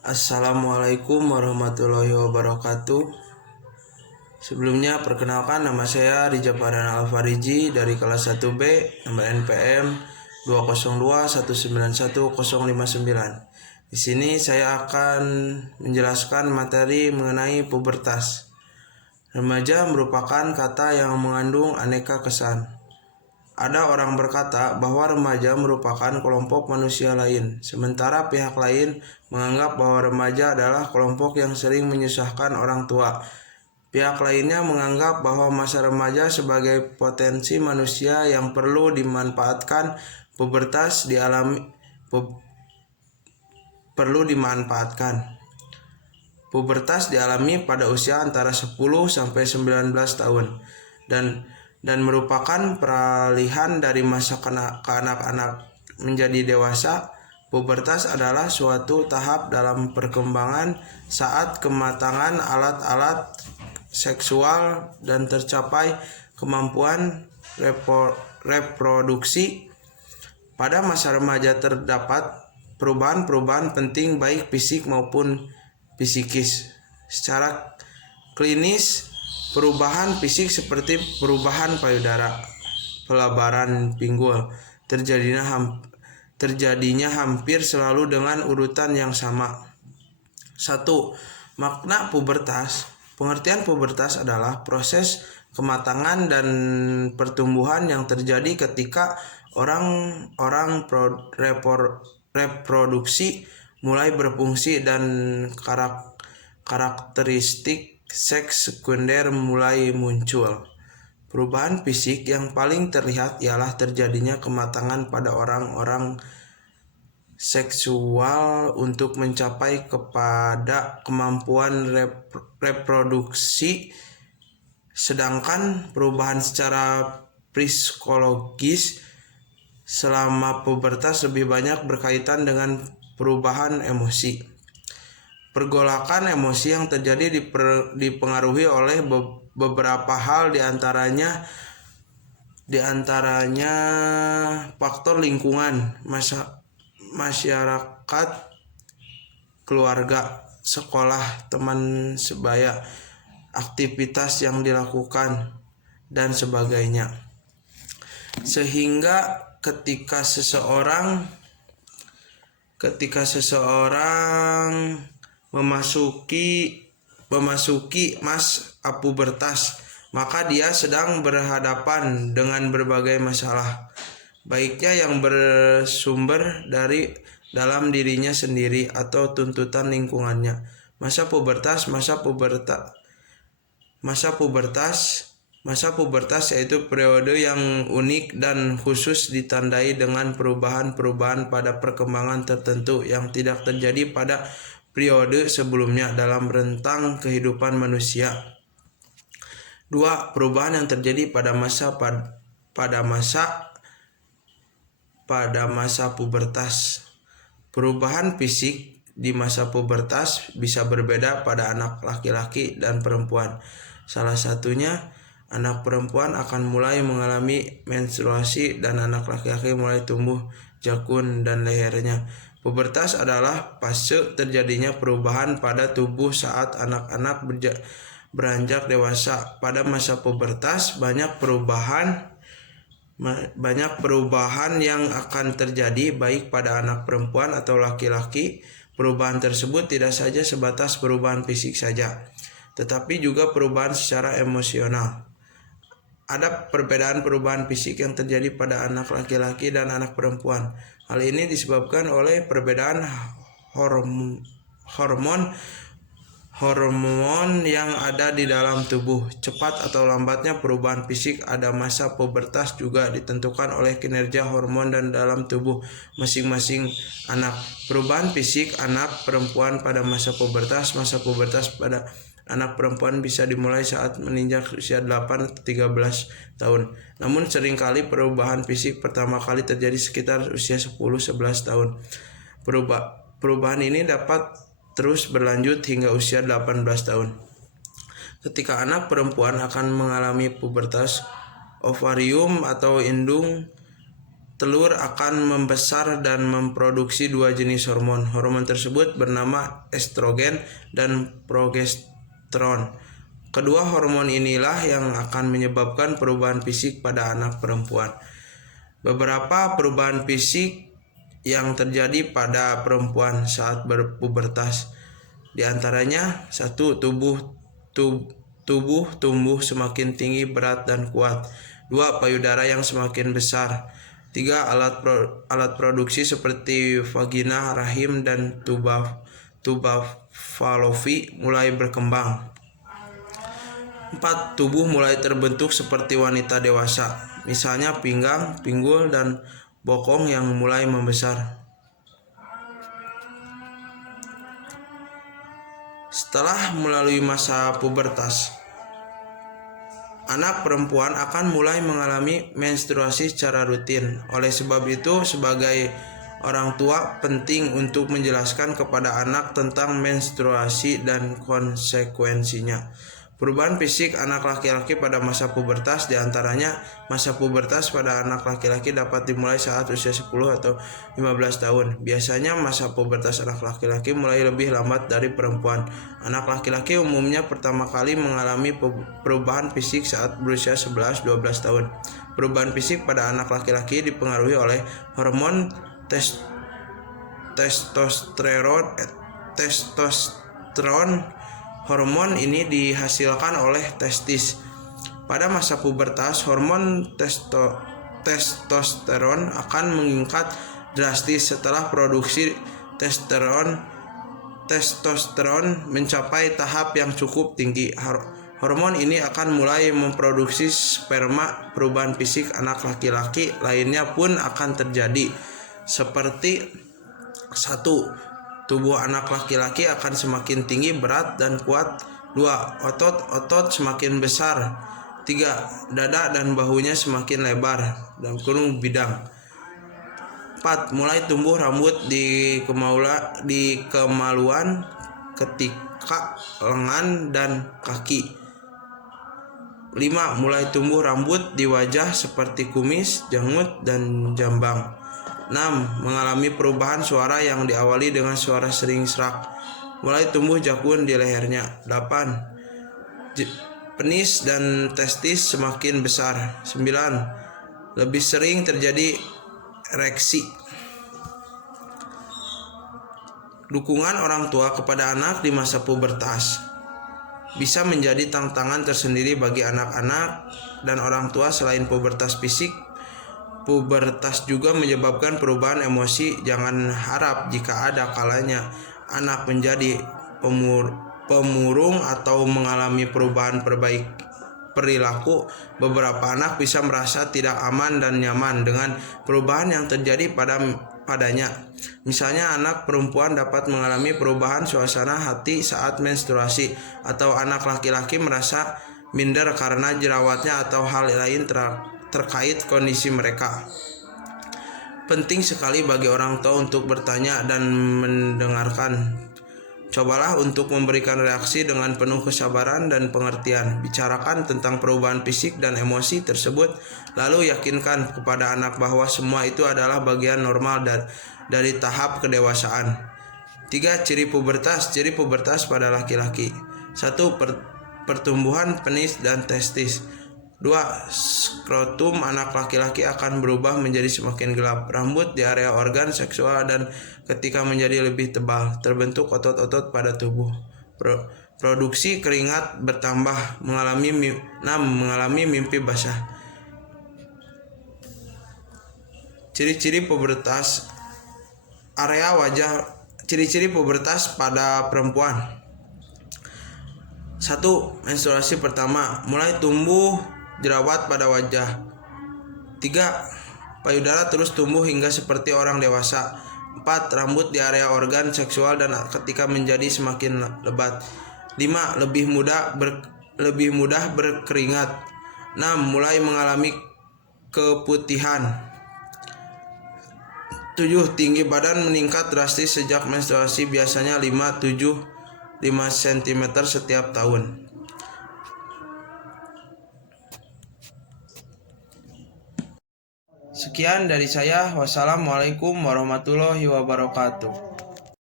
Assalamualaikum warahmatullahi wabarakatuh. Sebelumnya perkenalkan, nama saya Rija Pardana Alfariji dari kelas 1B, nomor NPM 202191059. Di sini saya akan menjelaskan materi mengenai pubertas. Remaja merupakan kata yang mengandung aneka kesan. Ada orang berkata bahwa remaja merupakan kelompok manusia lain, sementara pihak lain menganggap bahwa remaja adalah kelompok yang sering menyusahkan orang tua. Pihak lainnya menganggap bahwa masa remaja sebagai potensi manusia yang perlu dimanfaatkan. Pubertas dialami pada usia antara 10 sampai 19 tahun dan merupakan peralihan dari masa kanak-kanak menjadi dewasa. Pubertas adalah suatu tahap dalam perkembangan saat kematangan alat-alat seksual dan tercapai kemampuan reproduksi. Pada masa remaja terdapat perubahan-perubahan penting baik fisik maupun psikis. Secara klinis, perubahan fisik seperti perubahan payudara, pelebaran pinggul terjadinya hampir selalu dengan urutan yang sama. 1. Makna pubertas. Pengertian pubertas adalah proses kematangan dan pertumbuhan yang terjadi ketika orang reproduksi mulai berfungsi dan karakteristik seks sekunder mulai muncul. Perubahan fisik yang paling terlihat ialah terjadinya kematangan pada orang-orang seksual untuk mencapai kepada kemampuan reproduksi, sedangkan perubahan secara psikologis selama pubertas lebih banyak berkaitan dengan perubahan emosi. Pergolakan emosi yang terjadi dipengaruhi oleh beberapa hal, diantaranya faktor lingkungan, masyarakat, keluarga, sekolah, teman sebaya, aktivitas yang dilakukan, dan sebagainya. Sehingga ketika seseorang memasuki masa pubertas, maka dia sedang berhadapan dengan berbagai masalah, baiknya yang bersumber dari dalam dirinya sendiri atau tuntutan lingkungannya. Masa pubertas yaitu periode yang unik dan khusus, ditandai dengan perubahan-perubahan pada perkembangan tertentu yang tidak terjadi pada periode sebelumnya dalam rentang kehidupan manusia. 2. Perubahan yang terjadi pada masa pubertas. Perubahan fisik di masa pubertas bisa berbeda pada anak laki-laki dan perempuan. Salah satunya, anak perempuan akan mulai mengalami menstruasi dan anak laki-laki mulai tumbuh jakun dan lehernya. Pubertas adalah fase terjadinya perubahan pada tubuh saat anak-anak beranjak dewasa. Pada masa pubertas banyak perubahan yang akan terjadi baik pada anak perempuan atau laki-laki. Perubahan tersebut tidak saja sebatas perubahan fisik saja, tetapi juga perubahan secara emosional. Ada perbedaan perubahan fisik yang terjadi pada anak laki-laki dan anak perempuan. Hal ini disebabkan oleh perbedaan hormon yang ada di dalam tubuh. Cepat atau lambatnya perubahan fisik ada masa pubertas juga ditentukan oleh kinerja hormon dan dalam tubuh masing-masing anak. Perubahan fisik anak perempuan pada masa pubertas pada anak perempuan bisa dimulai saat menginjak usia 8-13 tahun. Namun seringkali perubahan fisik pertama kali terjadi sekitar usia 10-11 tahun. Perubahan ini dapat terus berlanjut hingga usia 18 tahun. Ketika anak perempuan akan mengalami pubertas, ovarium atau indung telur akan membesar dan memproduksi dua jenis hormon. Hormon tersebut bernama estrogen dan progesteron. Kedua hormon inilah yang akan menyebabkan perubahan fisik pada anak perempuan. Beberapa perubahan fisik yang terjadi pada perempuan saat berpubertas, di antaranya 1. Tubuh tumbuh semakin tinggi, berat, dan kuat. 2. Payudara yang semakin besar. 3. Alat produksi seperti vagina, rahim, dan tuba Fallopi mulai berkembang. 4. Tubuh mulai terbentuk seperti wanita dewasa, misalnya pinggang, pinggul, dan bokong yang mulai membesar. Setelah melalui masa pubertas, anak perempuan akan mulai mengalami menstruasi secara rutin. Oleh sebab itu, sebagai orang tua penting untuk menjelaskan kepada anak tentang menstruasi dan konsekuensinya. Perubahan fisik anak laki-laki pada masa pubertas, diantaranya masa pubertas pada anak laki-laki dapat dimulai saat usia 10 atau 15 tahun. Biasanya masa pubertas anak laki-laki mulai lebih lambat dari perempuan. Anak laki-laki umumnya pertama kali mengalami perubahan fisik saat berusia 11-12 tahun. Perubahan fisik pada anak laki-laki dipengaruhi oleh hormon testosteron. Hormon ini dihasilkan oleh testis. Pada masa pubertas, hormon testosteron akan meningkat drastis setelah produksi testosteron mencapai tahap yang cukup tinggi. Hormon ini akan mulai memproduksi sperma. Perubahan fisik anak laki-laki lainnya pun akan terjadi, seperti 1. Tubuh anak laki-laki akan semakin tinggi, berat, dan kuat. 2. Otot semakin besar. 3. Dada dan bahunya semakin lebar dan bidang. 4. Mulai tumbuh rambut di kemaluan, ketika lengan, dan kaki. 5. Mulai tumbuh rambut di wajah seperti kumis, janggut, dan jambang. 6. Mengalami perubahan suara yang diawali dengan suara sering serak. Mulai tumbuh jakun di lehernya. 8. Penis dan testis semakin besar. 9. Lebih sering terjadi ereksi. Dukungan orang tua kepada anak di masa pubertas bisa menjadi tantangan tersendiri bagi anak-anak dan orang tua. Selain pubertas fisik, pubertas juga menyebabkan perubahan emosi. Jangan harap jika ada kalanya anak menjadi pemurung atau mengalami perubahan perilaku. Beberapa anak bisa merasa tidak aman dan nyaman dengan perubahan yang terjadi padanya. Misalnya, anak perempuan dapat mengalami perubahan suasana hati saat menstruasi, atau anak laki-laki merasa minder karena jerawatnya atau hal lain terkait kondisi mereka. Penting sekali bagi orang tua untuk bertanya dan mendengarkan. Cobalah untuk memberikan reaksi dengan penuh kesabaran dan pengertian. Bicarakan tentang perubahan fisik dan emosi tersebut, lalu yakinkan kepada anak bahwa semua itu adalah bagian normal dari tahap kedewasaan. 3. Ciri pubertas. Ciri pubertas pada laki-laki. 1. Pertumbuhan penis dan testis. 2. Skrotum anak laki-laki akan berubah menjadi semakin gelap. Rambut di area organ seksual dan ketika menjadi lebih tebal. Terbentuk otot-otot pada tubuh. Produksi keringat bertambah. Mengalami mimpi basah. Ciri-ciri pubertas area wajah. Ciri-ciri pubertas pada perempuan. 1. Menstruasi pertama. Mulai tumbuh jerawat pada wajah. 3. Payudara terus tumbuh hingga seperti orang dewasa. 4. Rambut di area organ seksual dan ketika menjadi semakin lebat. 5. Lebih mudah berkeringat. 6. Mulai mengalami keputihan. 7. Tinggi badan meningkat drastis sejak menstruasi, biasanya 5 cm setiap tahun. Sekian dari saya. Wassalamualaikum warahmatullahi wabarakatuh.